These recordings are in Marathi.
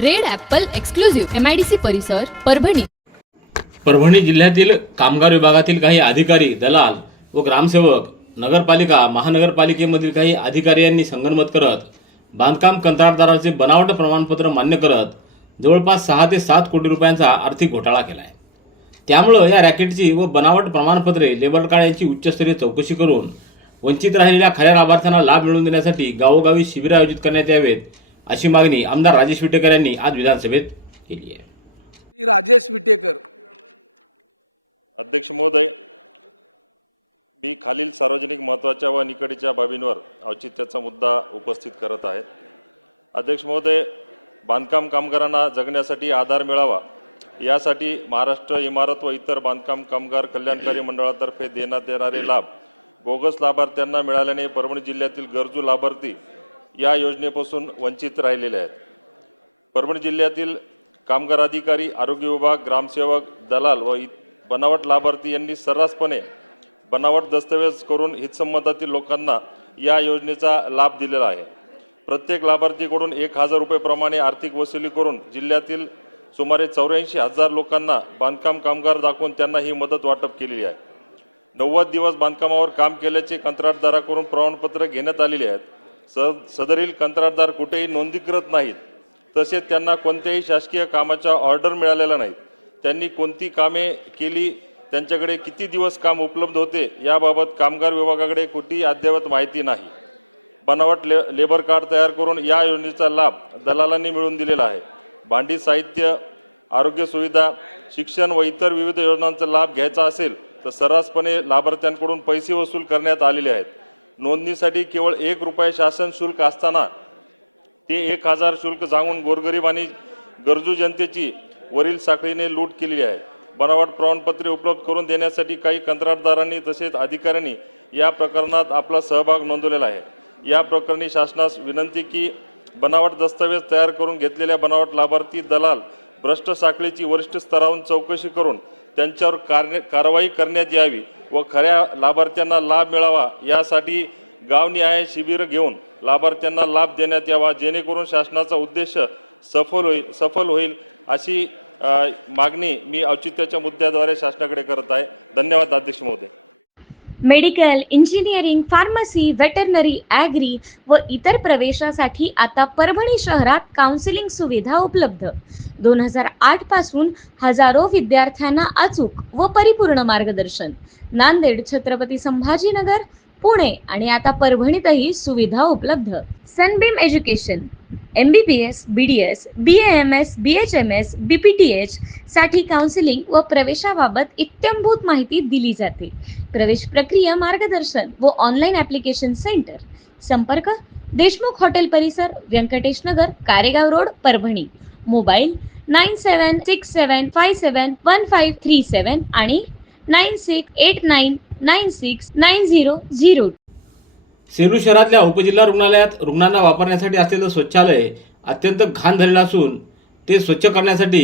Red apple exclusive MIDC परिसर परभणी. परभणी जिल्ह्यातील कामगार विभागातील काही अधिकारी दलाल व ग्रामसेवक नगरपालिका महानगरपालिकेमधील काही अधिकारी यांनी संगनमत करत बांधकाम कंत्राटदाराचे बनावट प्रमाणपत्र मान्य करत जवळपास सहा ते सात कोटी रुपयांचा आर्थिक घोटाळा केला आहे त्यामुळं या रॅकेटची व बनावट प्रमाणपत्रे लेबर कार्ड यांची उच्चस्तरीय चौकशी करून वंचित राहिलेल्या खऱ्या लाभार्थ्यांना लाभ मिळवून देण्यासाठी गावोगावी शिबिर आयोजित करण्यात यावेत अशी मागणी आमदार राजेश विटेकर यांनी आज विधानसभेत केली आहे. श्री राजेश विटेकर. अध्यक्ष महोदय मी खालील सार्वजनिक महत्त्वाच्या व निकडीच्या बाबींवर औचित्याचा मुद्दा उपस्थित करत आहे. अध्यक्ष महोदय बांधकाम कामगारांना जगण्यासाठी आधार मिळावा यासाठी महाराष्ट्र इमारत व इतर बांधकाम कामगार कल्याणकारी मंडळातर्फे देण्यात येणारे लाभ बोगस लाभार्थ्यांना मिळाल्याने परभणी जिल्ह्यातील गरजू लाभार्थी या योजनेपासून वंचित राहिलेले आहेत. परभणी जिल्ह्यातील कामगार अधिकारी आरोग्य विभाग ग्रामसेवक दलाल व बनावट लाभार्थी यांनी सर्रासपणे बनावट दस्तऐवज करून हितसंमतातील लोकांना या योजनेचा लाभ दिलेला आहे. प्रत्येक लाभार्थीकडून एक हजार रुपयेप्रमाणे आर्थिक वसुली करून जिल्ह्यातील सुमारे चौऱ्याऐंशी हजार लोकांना बांधकाम कामगार दाखवून त्यांना ही मदत वाटप केलेली आहे. नव्वद दिवस बांधकामावर काम केल्याचे कंत्राटदाराकडून प्रमाणपत्र घेण्यात आलेले आहेत. स सदरील कंत्राटदार कुठेही नोंदीकृत नाहीत. तसेच त्यांना कोणत्याही शासकीय कामाच्या ऑर्डर मिळालेल्या नाहीत. त्यांनी कोणती कामे केली त्यांच्याकडे किती दिवस काम उपलब्ध होते याबाबत कामगार विभागाकडे कुठेही अद्ययावत माहिती नाही. बनावट ले लेबर कार्ड तयार करून या योजनेचा लाभ दलालांनी मिळून दिलेला आहे. भांडी साहित्य आरोग्य सुविधा शिक्षण व इतर विविध योजनांचा लाभ घ्यायचा असेल तर सर्रासपणे लाभार्थ्यांकडून पैसे वसूल करण्यात आलेले आहेत. नोंदणीसाठी केवळ एक रुपये शासन शुल्क असताना ते एक हजार शुल्क जाणून गोरगरीब आणि गरजू जनतेची वरील साखळीने लूट केलेली आहे. बनावट प्रमाणपत्रे उपलब्ध करून देण्यासाठी काही कंत्राटदारांनी तसेच अधिकाऱ्यांनी या प्रकरणात आपला सहभाग नोंदवलेला आहे. या प्रकरणी शासनास विनंती की बनावट दस्तावेज तयार करून घेतलेल्या बनावट लाभार्थी दलाल भ्रष्ट साखळीची वरिष्ठ स्तरावरून चौकशी करून त्यांच्यावर कारणे कारवाई करण्यात यावी. व खऱ्या लाभार्थ्यांना लाभ मिळावा यासाठी गावनिहाय शिबिर घेऊन लाभार्थ्यांना लाभ देण्यात यावा जेणेकरून शासनाचा उद्देश सफल होईल सफल होईल अशी मागणी मी औचित्याच्या मुद्द्याद्वारे शासनाकडे करत आहे. धन्यवाद अध्यक्ष महोदय. Medical engineering pharmacy veterinary agri व इतर प्रवेशासाठी आता परभणी शहरात काउन्सिलिंग सुविधा उपलब्ध. दोन हजार आठपासून हजारो विद्यार्थ्यांना अचूक व परिपूर्ण मार्गदर्शन. नांदेड छत्रपती संभाजीनगर पुणे आणि आता परभणीतही सुविधा उपलब्ध. Sunbeam education M B B S B D S B M S B H M S B P T H साठी काउन्सिलिंग व प्रवेशाबाबत इत्यंभूत माहिती दिली जाते. प्रवेश प्रक्रिया मार्गदर्शन व ऑनलाईन ॲप्लिकेशन सेंटर. संपर्क देशमुख हॉटेल परिसर Venkatesh Nagar Karegaon road Parbhani. Mobile nine seven six seven five seven one five three seven आणि nine six eight nine nine six nine zero zero Selu शहरातल्या उपजिल्हा रुग्णालयात रुग्णांना वापरण्यासाठी असलेलं स्वच्छालय अत्यंत घाण झालेलं असून ते स्वच्छ करण्यासाठी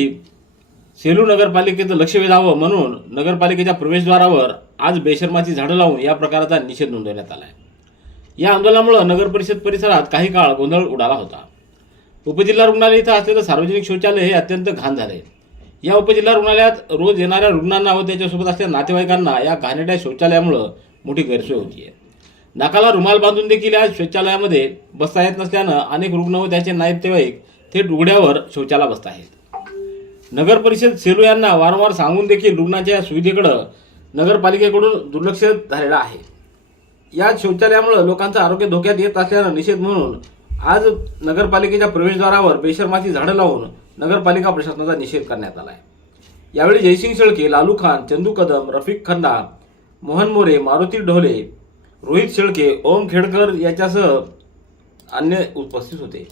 सेलू नगरपालिकेचं लक्ष वेधावं म्हणून नगरपालिकेच्या प्रवेशद्वारावर आज बेशर्माची झाडं लावून या प्रकाराचा निषेध नोंदवण्यात आला आहे या आंदोलनामुळे नगर परिषद परिसरात काही काळ गोंधळ उडाला होता. उपजिल्हा रुग्णालय इथं असलेलं सार्वजनिक शौचालय हे अत्यंत घाण झाले या उपजिल्हा रुग्णालयात रोज येणाऱ्या रुग्णांना व त्याच्यासोबत असलेल्या नातेवाईकांना या घाणेरड्या शौचालयामुळं मोठी गैरसोय होतीये नाकाला रुमाल बांधून देखील या शौचालयामध्ये बसता येत नसल्यानं अनेक रुग्ण व त्याचे नातेवाईक थेट उघड्यावर शौचाला बसत आहेत. नगर परिषद सेलू यांना वारंवार सांगून देखील रुग्णाच्या सुविधेकडे नगरपालिकेकडून दुर्लक्ष झालेलं आहे. या शौचालयामुळे लोकांचं आरोग्य धोक्यात येत असल्यानं निषेध म्हणून आज नगरपालिकेच्या प्रवेशद्वारावर बेशर्माची झाडं लावून नगरपालिका प्रशासनाचा निषेध करण्यात आला आहे यावेळी जयसिंग शेळके लालू खान चंदू कदम रफिक खन्ना मोहन मोरे मारुती ढोले रोहित शेळके ओम खेडकर याच्यासह अन्य उपस्थित होते.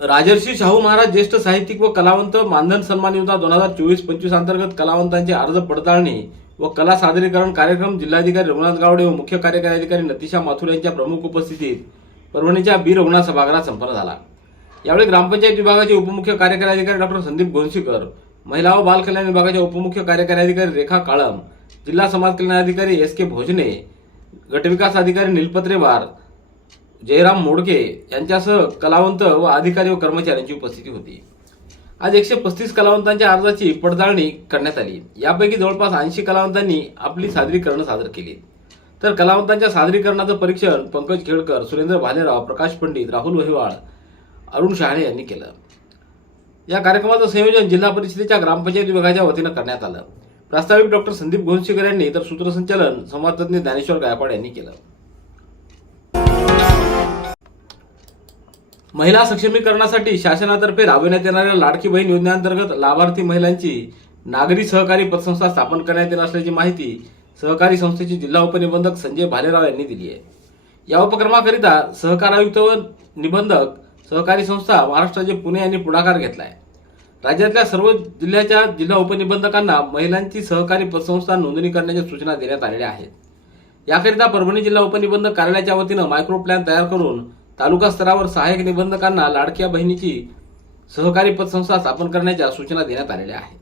राजर्षी शाहू महाराज ज्येष्ठ साहित्यिक व कलावंत मानधन सन्मान योजना दोन हजार चोवीस पंचवीस अंतर्गत कलावंतांचे अर्ज पडताळणी व कला सादरीकरण कार्यक्रम जिल्हाधिकारी रघुनाथ गावडे व मुख्य कार्यकारी अधिकारी नतीशा माथुर यांच्या प्रमुख उपस्थितीत परभणीच्या बी रघुनाथ सभागृहात संपन्न झाला. यावेळी ग्रामपंचायत विभागाचे उपमुख्य कार्यकारी अधिकारी डॉक्टर संदीप गोंसीकर महिला व बाल कल्याण विभागाच्या उपमुख्य कार्यकारी अधिकारी रेखा काळम जिल्हा समाज कल्याण अधिकारी एस के भोजने गटविकास अधिकारी नीलपत्रेवार जयराम मोडके यांच्यासह कलावंत व अधिकारी व कर्मचाऱ्यांची उपस्थिती होती. आज एकशे पस्तीस कलावंतांच्या अर्जाची पडताळणी करण्यात आली. यापैकी जवळपास ऐंशी कलावंतांनी आपली सादरीकरणं सादर केली. तर कलावंतांच्या सादरीकरणाचं परीक्षण पंकज खेळकर सुरेंद्र भालेराव प्रकाश पंडित राहुल वहिवाळ अरुण शहाणे यांनी केलं. या कार्यक्रमाचं संयोजन जिल्हा परिषदेच्या ग्रामपंचायत विभागाच्या वतीनं करण्यात आलं. प्रास्ताविक डॉक्टर संदीप घोणशीकर यांनी तर सूत्रसंचालन संवादतज्ञ ज्ञानेश्वर गायकवाड यांनी केलं. महिला सक्षमीकरणासाठी शासनातर्फे राबविण्यात येणाऱ्या लाडकी बहीण योजनेअंतर्गत लाभार्थी महिलांची नागरी सहकारी पतसंस्था स्थापन करण्यात येणार असल्याची माहिती सहकारी संस्थेचे जिल्हा उपनिबंधक संजय भालेराव यांनी दिली आहे. या उपक्रमाकरिता सहकार आयुक्त व निबंधक सहकारी संस्था महाराष्ट्राचे पुणे यांनी पुढाकार घेतलाय. राज्यातल्या सर्व जिल्ह्याच्या जिल्हा उपनिबंधकांना महिलांची सहकारी पतसंस्था नोंदणी करण्याच्या सूचना देण्यात आलेल्या आहेत. याकरिता परभणी जिल्हा उपनिबंधक कार्यालयाच्या वतीनं मायक्रो प्लॅन तयार करून तालुका स्तरावर सहाय्यक निबंधकांना लाडक्या बहिणीची सहकारी पतसंस्था स्थापन करण्याच्या सूचना देण्यात आलेल्या आहेत.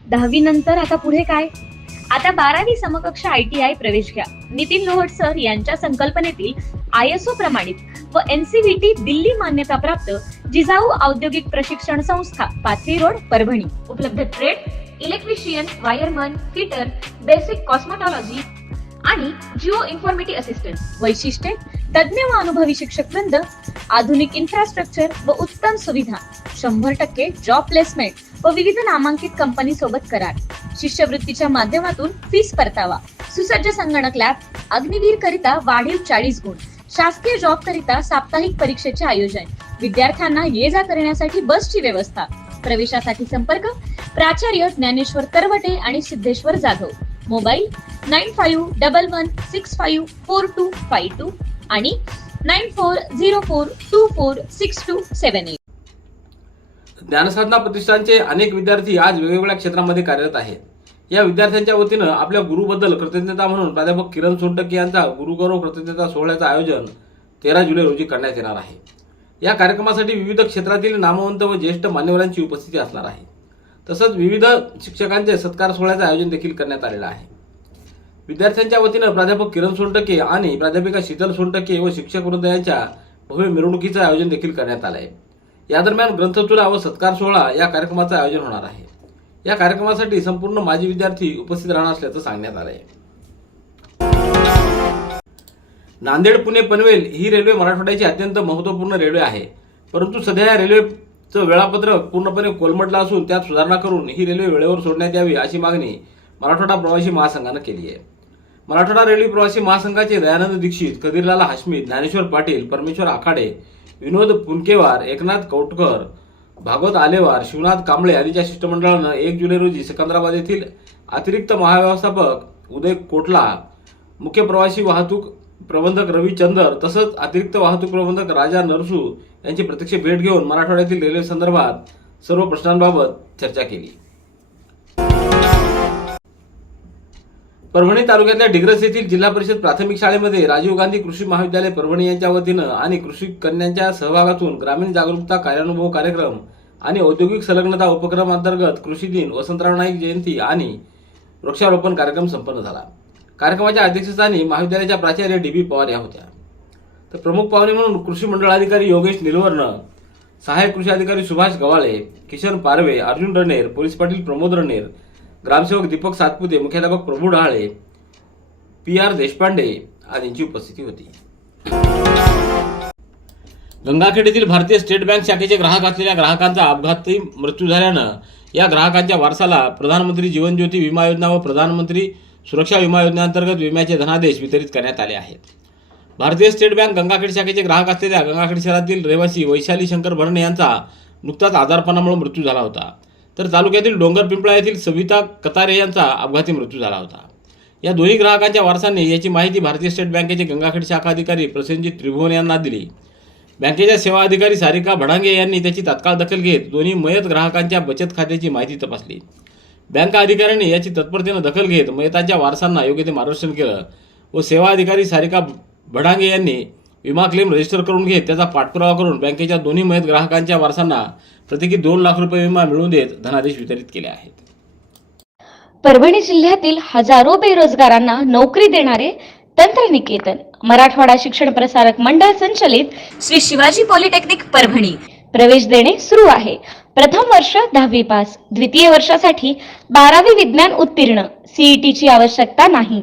दहावी नंतर आता पुढे काय? आता बारावी समकक्ष आय टी आय प्रवेश घ्या. नितीन लोहट सर यांच्या संकल्पनेतील आय एस ओ प्रमाणित व एनसीव्हीटी दिल्ली मान्यता प्राप्त जिजाऊ औद्योगिक प्रशिक्षण संस्था पाथरी रोड परभणी. उपलब्ध trade electrician wireman fitter basic cosmetology आणि जिओ इन्फॉर्मेटिव्ह असिस्टंट वैशिष्ट्ये तज्ज्ञ व अनुभवी शिक्षक वृंद आधुनिक इन्फ्रास्ट्रक्चर व उत्तम सुविधा शंभर टक्के जॉब प्लेसमेंट व विविध नामांकित कंपनी सोबत करार. शिष्यवृत्तीच्या माध्यमातून फीस परतावा. सुसज्ज संगणक लॅब अग्निवीर करिता वाढीव चाळीस गुण. शासकीय जॉब करिता साप्ताहिक परीक्षेचे आयोजन. विद्यार्थ्यांना ये जा करण्यासाठी बसची व्यवस्था. प्रवेशासाठी संपर्क. प्राचार्य ज्ञानेश्वर तरवटे आणि Siddheshwar Jadhav. Mobile nine five double one six five four two five two आणि nine four zero four two four six two seven eight. Dnyansadhana प्रतिष्ठानचे अनेक विद्यार्थी आज वेगवेगळ्या क्षेत्रामध्ये कार्यरत आहेत. या विद्यार्थ्यांच्या वतीनं आपल्या गुरुबद्दल कृतज्ञता म्हणून प्राध्यापक किरण सोनटक्के यांचा गुरुगौरव कृतज्ञता सोहळ्याचं आयोजन तेरा जुलै रोजी करण्यात येणार आहे. या कार्यक्रमासाठी विविध क्षेत्रातील नामवंत व ज्येष्ठ मान्यवरांची उपस्थिती असणार आहे. तसंच विविध शिक्षकांचे सत्कार सोहळ्याचं आयोजन देखील करण्यात आलेलं आहे. विद्यार्थ्यांच्या वतीनं प्राध्यापक किरण सोनटके आणि प्राध्यापिका शीतल सोनटके व शिक्षक वृंद यांच्या भव्य मिरवणुकीचं आयोजन देखील करण्यात आलं आहे या दरम्यान ग्रंथचुरा व सत्कार सोहळा या कार्यक्रमाचं आयोजन होणार आहे. या कार्यक्रमासाठी संपूर्ण माजी विद्यार्थी उपस्थित राहणार असल्याचं सांगण्यात आलं आहे नांदेड पुणे पनवेल ही रेल्वे मराठवाड्याची अत्यंत महत्त्वपूर्ण रेल्वे आहे. परंतु सध्या या चं वेळापत्रक पूर्णपणे कोलमडलं असून त्यात सुधारणा करून ही रेल्वे वेळेवर सोडण्यात यावी अशी मागणी मराठवाडा प्रवासी महासंघानं केली आहे. मराठवाडा रेल्वे प्रवासी महासंघाचे दयानंद दीक्षित कदीरलाला हाशमी ज्ञानेश्वर पाटील परमेश्वर आखाडे विनोद पुनकेवार एकनाथ कौटकर भागवत आलेवार शिवनाथ कांबळे आदीच्या शिष्टमंडळानं एक जुलै रोजी सिकंदराबाद येथील अतिरिक्त महाव्यवस्थापक उदय कोटला मुख्य प्रवासी वाहतूक प्रबंधक रवी चंदर तसंच अतिरिक्त वाहतूक प्रबंधक राजा नरसू यांची प्रत्यक्ष भेट घेऊन मराठवाड्यातील रेल्वे संदर्भात सर्व प्रश्नांबाबत चर्चा केली. परभणी तालुक्यातल्या डिग्रस येथील जिल्हा परिषद प्राथमिक शाळेमध्ये राजीव गांधी कृषी महाविद्यालय परभणी यांच्या वतीनं आणि कृषी कन्यांच्या सहभागातून ग्रामीण जागरूकता कार्यानुभव कार्यक्रम आणि औद्योगिक संलग्नता उपक्रम अंतर्गत कृषी दिन वसंतराव नाईक जयंती आणि वृक्षारोपण कार्यक्रम संपन्न झाला. कार्यक्रमाच्या अध्यक्षस्थानी महाविद्यालयाच्या प्राचार्य डी बी पवार या होत्या. तर प्रमुख पाहुणे म्हणून कृषी मंडळाधिकारी योगेश निलवर्ण सहाय्यक कृषी अधिकारी सुभाष गवाळे किशन पारवे अर्जुन रणेर पोलीस पाटील प्रमोद रणेर ग्रामसेवक दीपक सातपुते मुख्याध्यापक प्रभू डहाळे पी आर देशपांडे आदींची उपस्थिती होती. गंगाखेड येथील भारतीय स्टेट बँक शाखेचे ग्राहक असलेल्या ग्राहकांचा अपघाती मृत्यू झाल्यानं या ग्राहकांच्या वारसाला प्रधानमंत्री जीवन ज्योती विमा योजना व प्रधानमंत्री सुरक्षा विमा योजनेअंतर्गत विम्याचे धनादेश वितरित करण्यात आले आहेत. भारतीय स्टेट बँक गंगाखेड शाखेचे ग्राहक असलेल्या गंगाखेड शहरातील रहिवासी वैशाली शंकर भरणे यांचा नुकताच आजारपणामुळे मृत्यू झाला होता. तर तालुक्यातील डोंगर पिंपळा येथील सविता कतारे यांचा अपघाती मृत्यू झाला होता. या दोन्ही ग्राहकांच्या वारसांनी याची माहिती भारतीय स्टेट बँकेचे गंगाखेड शाखा अधिकारी प्रसेनजित त्रिभुवन यांना दिली. बँकेच्या सेवा अधिकारी सारिका भडांगे यांनी त्याची तात्काळ दखल घेत दोन्ही मयत ग्राहकांच्या बचत खात्याची माहिती तपासली. बँक अधिकाऱ्यांनी याची तत्परतेनं दखल घेत मयतांच्या वारसांना योग्य ते मार्गदर्शन केलं व सेवा अधिकारी सारिका भडांगे यांनी विमा क्लेम रजिस्टर करून घेत त्याचा पाठपुरावा करून बँकेच्या दोन्ही मयत ग्राहकांच्या वारसांना प्रत्येकी दोन लाख रुपये विमा मिळवून देत धनादेश वितरित केले आहेत. परभणी जिल्ह्यातील हजारो बेरोजगारांना नोकरी देणारे तंत्रनिकेतन मराठवाडा शिक्षण प्रसारक मंडळ संचलित श्री शिवाजी पॉलिटेक्निक परभणी. प्रवेश देणे सुरू आहे. प्रथम वर्ष दहावी पास द्वितीय वर्षासाठी बारावी विज्ञान उत्तीर्ण सीईटी ची आवश्यकता नाही.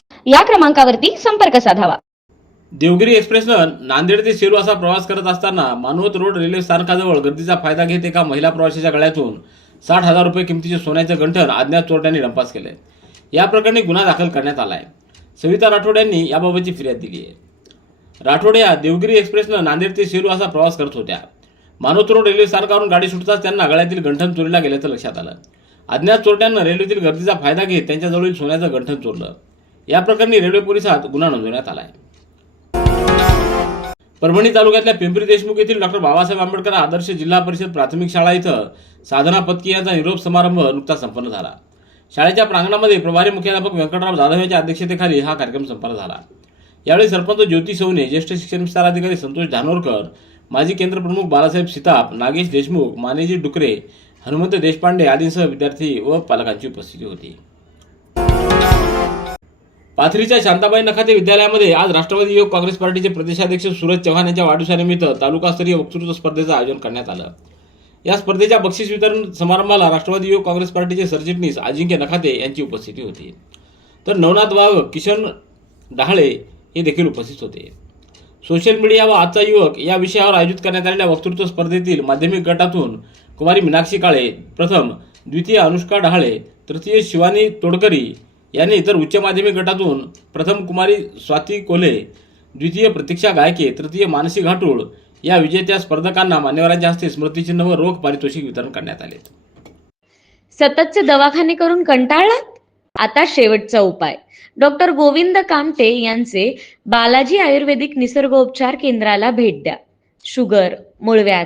या क्रमांकावरती संपर्क साधावा. देवगिरी एक्सप्रेसनं नांदेड ते सेलू असा प्रवास करत असताना मानवत रोड रेल्वे स्थानकाजवळ गर्दीचा फायदा घेत एका महिला प्रवाशाच्या गळ्यातून साठ हजार रुपये किमतीचे सोन्याचं गंठन अज्ञात चोरट्यांनी डंपास केलंय या प्रकरणी गुन्हा दाखल करण्यात आलाय. सविता राठोड यांनी याबाबतची फिर्याद दिली आहे. राठोड या देवगिरी एक्सप्रेसनं नांदेड ते सेलू असा प्रवास करत होत्या. मानवत रोड रेल्वे स्थानकावरून गाडी सुटताच त्यांना गळ्यातील गंठन चोरीला गेल्याचं लक्षात आलं. अज्ञात चोरट्यांना रेल्वेतील गर्दीचा फायदा घेत त्यांच्याजवळील सोन्याचं गंठन चोरलं. या प्रकरणी रेल्वे पोलिसात गुन्हा नोंदवण्यात आलाय. परभणी तालुक्यातल्या पिंपरी देशमुख येथील डॉक्टर बाबासाहेब आंबेडकर आदर्श जिल्हा परिषद प्राथमिक शाळा इथं साधना पत्कीयाचा निरोप समारंभ नुकताच संपन्न झाला. शाळेच्या प्रांगणामध्ये प्रभारी मुख्याध्यापक व्यंकटराव जाधव यांच्या अध्यक्षतेखाली हा कार्यक्रम संपन्न झाला. यावेळी सरपंच ज्योती सवने ज्येष्ठ शिक्षण अधिकारी संतोष धानोरकर माजी केंद्र प्रमुख बाळासाहेब सिताप नागेश देशमुख मानेजी डुकरे हनुमंत देशपांडे आदींसह विद्यार्थी व पालकांची उपस्थिती होती. पाथरीच्या शांताबाई नखाते विद्यालयामध्ये आज राष्ट्रवादी युवक काँग्रेस पार्टीचे प्रदेशाध्यक्ष सूरज चव्हाण यांच्या वाढदिवसानिमित्त तालुकास्तरीय वक्तृत्व स्पर्धेचं आयोजन करण्यात आलं. या स्पर्धेच्या बक्षीस वितरण समारंभाला राष्ट्रवादी युवक काँग्रेस पार्टीचे सरचिटणीस अजिंक्य नखाते यांची उपस्थिती होती. तर नवनाथ वाघ किशन डहाळे हे देखील उपस्थित होते. सोशल मीडिया व आजचा युवक या विषयावर आयोजित करण्यात आलेल्या वक्तृत्व स्पर्धेतील माध्यमिक गटातून कुमारी मीनाक्षी काळे प्रथम द्वितीय अनुष्का डहाळे तृतीय शिवानी तोडकरी यांनी तर उच्च माध्यमिक गटातून प्रथम कुमारी स्वाती कोले द्वितीय प्रतीक्षा गायके तृतीय मानसी घाटूळ या विजेत्या स्पर्धकांना मान्यवरांच्या हस्ते स्मृतिचिन्ह व रोख पारितोषिक वितरण करण्यात आले. सततचे दवाखाने करून कंटाळलात? आता शेवटचा उपाय. डॉक्टर गोविंद कामटे यांचे बालाजी आयुर्वेदिक निसर्गोपचार केंद्राला भेट द्या. शुगर मूळव्याध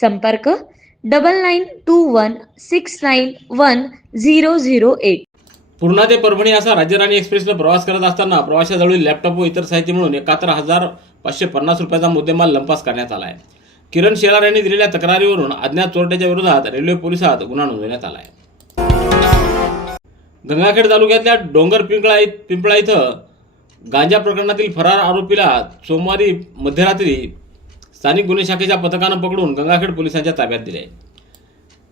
संपर्क double nine two one six nine one zero zero eight. Purna ते परभणी असा राज्यराणी एक्सप्रेसनं प्रवास करत असताना प्रवाशाजवळील लॅपटॉप व इतर साहित्य मिळून एकाहत्तर हजार पाचशे पन्नास रुपयाचा मुद्देमाल लंपास करण्यात आला आहे. किरण शेलार यांनी दिलेल्या तक्रारीवरून अज्ञात चोरट्याच्या विरोधात रेल्वे पोलिसात गुन्हा नोंदवण्यात आला आहे. गंगाखेड तालुक्यातल्या डोंगर पिंपळा पिंपळा इथं गांजा प्रकरणातील फरार आरोपीला सोमवारी मध्यरात्री स्थानिक गुन्हे शाखेच्या पथकानं पकडून गंगाखेड पोलिसांच्या ताब्यात दिले.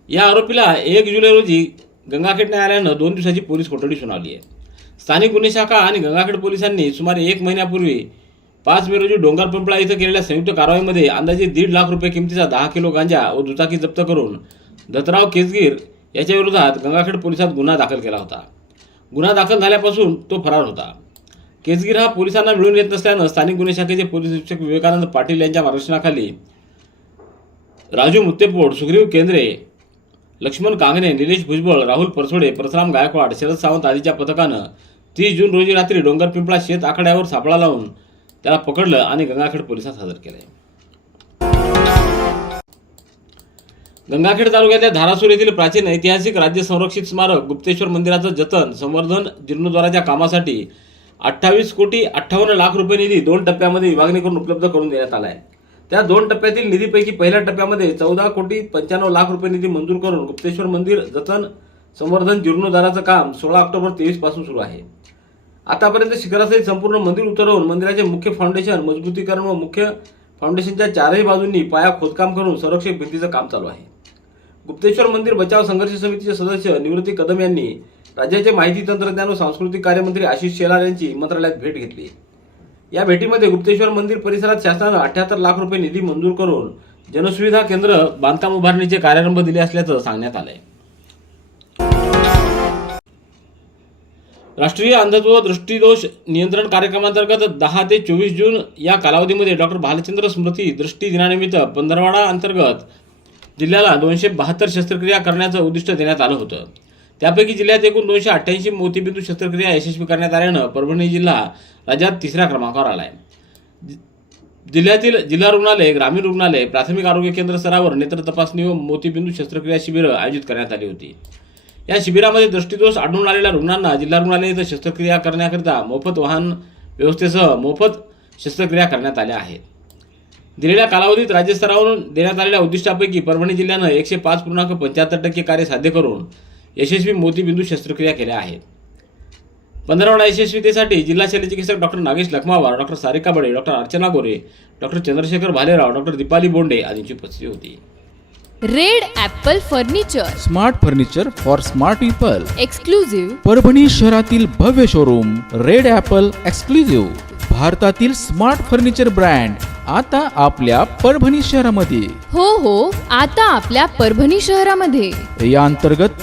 या आरोपीला एक जुलै रोजी गंगाखेड न्यायालयानं दोन दिवसाची पोलीस कोठडी सुनावली आहे. स्थानिक गुन्हे शाखा आणि गंगाखेड पोलिसांनी सुमारे एक महिन्यापूर्वी पाच मे रोजी डोंगरपिंपळा इथं केलेल्या संयुक्त कारवाईमध्ये अंदाजे दीड लाख रुपये किमतीचा दहा किलो गांजा व दुचाकी जप्त करून दत्तराव केसगीर याच्या विरोधात गंगाखेड पोलिसात गुन्हा दाखल केला होता. गुन्हा दाखल झाल्यापासून तो फरार होता. केसगीर हा पोलिसांना मिळून येत नसल्यानं स्थानिक गुन्हे शाखेचे पोलीस अधीक्षक विवेकानंद पाटील यांच्या मार्गदर्शनाखाली राजू मुत्तेपोड सुग्रीव केंद्रे लक्ष्मण कांगणे निलेश भुजबळ राहुल परसोडे परशुराम गायकवाड शरद सावंत आदीच्या पथकानं तीस जून रोजी रात्री डोंगर पिंपळा शेत आखाड्यावर सापळा लावून त्याला पकडलं आणि गंगाखेड पोलिसात हजर केले. गंगाखेड तालुक्यातील धारासूर येथील प्राचीन ऐतिहासिक राज्य संरक्षित स्मारक गुप्तेश्वर मंदिराचं जतन संवर्धन जीर्णोद्धाराच्या कामासाठी अठ्ठावीस कोटी अठ्ठावन्न लाख रुपये निधी दोन टप्प्यामध्ये विभागणी करून उपलब्ध करून देण्यात आला आहे त्या दोन टप्प्यातील निधीपैकी पहिल्या टप्प्यामध्ये चौदा कोटी पंच्याण्णव लाख रुपये निधी मंजूर करून गुप्तेश्वर मंदिर जतन संवर्धन जीर्णोद्धाराचं काम सोळा ऑक्टोबर तेवीसपासून सुरू आहे. आतापर्यंत शिखरासहित संपूर्ण मंदिर उतरवून मंदिराचे मुख्य फाउंडेशन मजबूतीकरण व मुख्य फाउंडेशनच्या चारही बाजूंनी पाया खोदकाम करून संरक्षक भिंतीचं काम चालू आहे. गुप्तेश्वर मंदिर बचाव संघर्ष समितीचे सदस्य निवृत्ती कदम यांनी राज्याचे माहिती तंत्रज्ञान व सांस्कृतिक कार्यमंत्री आशिष शेलार यांची मंत्रालयात भेट घेतली. या भेटीमध्ये गुप्तेश्वर मंदिर परिसरात शासनानं अठ्याहत्तर लाख रुपये निधी मंजूर करून जनसुविधा केंद्र बांधकाम उभारणीचे कार्यारंभ दिले असल्याचं सांगण्यात आलंय. राष्ट्रीय अंधत्व दृष्टीदोष नियंत्रण कार्यक्रमांतर्गत दहा ते चोवीस जून या कालावधीमध्ये डॉक्टर भालचंद्र स्मृती दृष्टी दिनानिमित्त पंधरवाडा अंतर्गत जिल्ह्याला दोनशे बहात्तर शस्त्रक्रिया करण्याचं उद्दिष्ट देण्यात आलं होतं. त्यापैकी जिल्ह्यात एकूण दोनशे अठ्ठ्याऐंशी मोतीबिंदू शस्त्रक्रिया यशस्वी करण्यात आल्यानं परभणी जिल्हा राज्यात तिसऱ्या क्रमांकावर आला आहे जिल्ह्यातील जिल्हा रुग्णालय ग्रामीण रुग्णालय प्राथमिक आरोग्य केंद्र स्तरावर नेत्र तपासणी व मोतीबिंदू शस्त्रक्रिया शिबिरं आयोजित करण्यात आली होती. या शिबिरामध्ये दृष्टीदोष आढळून आलेल्या रुग्णांना जिल्हा रुग्णालय इथं शस्त्रक्रिया करण्याकरिता मोफत वाहन व्यवस्थेसह मोफत शस्त्रक्रिया करण्यात आल्या आहेत. दिलेल्या कालावधीत राज्यस्तरावरून देण्यात आलेल्या उद्दिष्टापैकी परभणी जिल्ह्यानं एकशे पाच पूर्णांक पंच्याहत्तर टक्के कार्य साध्य करून यशस्वी मोतीबिंदू शस्त्रक्रिया केल्या आहेत. पंधरवडा यशस्वीतेसाठी जिल्हा शल्यचिकित्सक doctor Nagesh Lakhmawar doctor Sarika Bade doctor Archana Gore doctor Chandrashekhar Bhalerao doctor Deepali Bonde आदींची उपस्थिती होती. Red apple furniture. Smart furniture for smart people. Exclusive Parbhani शहरातील भव्य शोरूम रेड ॲपल एक्सक्लुझिव्ह भारतातील स्मार्ट फर्निचर ब्रँड आता आपल्या परभणी शहरामध्ये. हो हो आता आपल्या परभणी शहरामध्ये. या अंतर्गत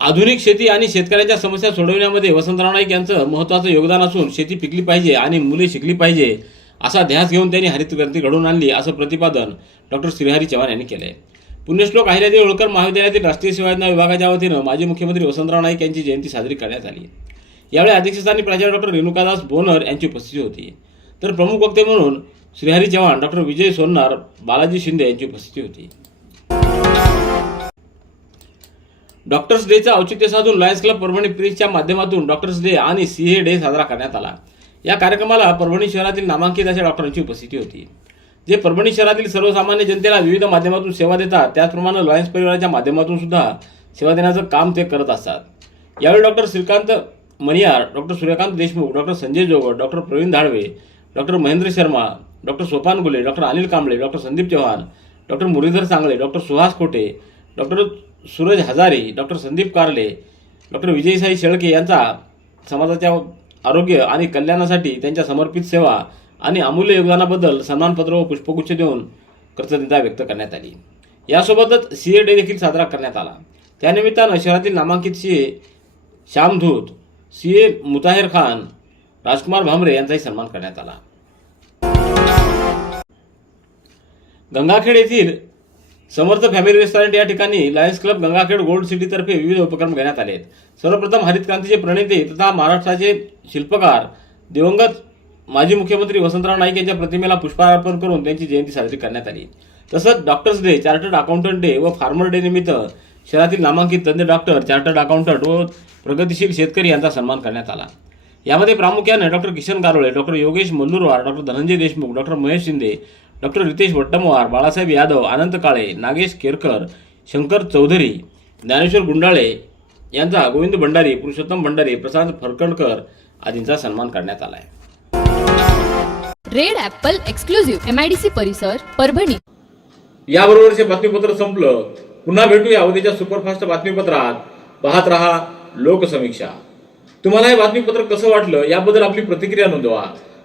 आधुनिक शेती आणि शेतकऱ्यांच्या समस्या सोडवण्यामध्ये वसंतराव नाईक यांचं महत्वाचं योगदान असून शेती पिकली पाहिजे आणि मुले शिकली पाहिजे असा ध्यास घेऊन त्यांनी हरित क्रांती घडवून आणली असं प्रतिपादन डॉक्टर श्रीहरी चव्हाण यांनी केलंय. पुण्यश्लोक अहिल्यादेवी होळकर महाविद्यालयातील राष्ट्रीय सेवा विभागाच्या वतीनं माजी मुख्यमंत्री वसंतराव नाईक यांची जयंती साजरी करण्यात आली. यावेळी अध्यक्षस्थानी प्राचार्य डॉक्टर रेणुकादास बोनर यांची उपस्थिती होती. तर प्रमुख वक्ते म्हणून श्रीहरी चव्हाण डॉक्टर विजय सोनार बालाजी शिंदे यांची उपस्थिती होती. डॉक्टर्स डेचं औचित्य साधून लायन्स क्लब परभणी प्रिन्सच्या माध्यमातून डॉक्टर्स डे आणि सीए डे साजरा करण्यात आला. या कार्यक्रमाला परभणी शहरातील नामांकित अशा डॉक्टरांची उपस्थिती होती. जे परभणी शहरातील सर्वसामान्य जनतेला विविध माध्यमातून सेवा देतात त्याचप्रमाणे लॉयन्स परिवाराच्या माध्यमातून सुद्धा सेवा देण्याचं काम ते करत असतात. यावेळी doctor Shrikant Maniyar doctor Suryakant Deshmukh doctor Sanjay Jogad doctor Pravin Dhadve doctor Mahendra Sharma doctor Sopan Gule doctor Anil Kamble doctor Sandeep Chavan doctor Murlidhar Sangle doctor Suhas Kote doctor Suraj Hazare doctor Sandeep Karle doctor Vijaysai Shelke यांचा समाजाच्या आरोग्य आणि कल्याणासाठी त्यांच्या समर्पित सेवा आणि अमूल्य योगदानाबद्दल सन्मानपत्र व पुष्पगुच्छ देऊन कृतज्ञता व्यक्त करण्यात आली. यासोबतच सीए डे देखील साजरा करण्यात आला. त्यानिमित्तानं शहरातील नामांकित C A Shyam Dhoot C A Mutaher Khan Rajkumar Bhamre यांचाही सन्मान करण्यात आला. गंगाखेड येथील समर्थ फॅमिली रेस्टॉरंट या ठिकाणी lions club Gangakhed gold city तर्फे विविध उपक्रम घेण्यात आले आहेत. सर्वप्रथम हरित क्रांतीचे प्रणेते तथा महाराष्ट्राचे शिल्पकार दिवंगत माजी मुख्यमंत्री वसंतराव नाईक यांच्या प्रतिमेला पुष्पार्पण करून त्यांची जयंती साजरी करण्यात आली तसंच doctors day chartered accountant day व फार्मर डे निमित्त शहरातील नामांकित तज्ञ डॉक्टर चार्टर्ड अकाउंटंट व प्रगतिशील शेतकरी यांचा सन्मान करण्यात आला यामध्ये प्रामुख्याने doctor Kishan Garole doctor Yogesh Mallurwar doctor Dhananjay Deshmukh doctor Mahesh Shinde doctor Ritesh Vattamwar Balasaheb Yadav Anand Kale Nagesh Kerkar Shankar Chaudhari Dnyaneshwar Gundale यांचा गोविंद भंडारी पुरुषोत्तम भंडारी प्रसाद फरकणकर आदींचा सन्मान करण्यात आलाय. Red apple exclusive M I D C परिसर परभणी. याबरोबरचे बातमीपत्र संपलं. पुन्हा भेटूया उद्याच्या सुपरफास्ट बातमीपत्रात. पाहत रहा लोकसमीक्षा. तुम्हाला हे बातमीपत्र कसं वाटलं याबद्दल आपली प्रतिक्रिया नोंदवा.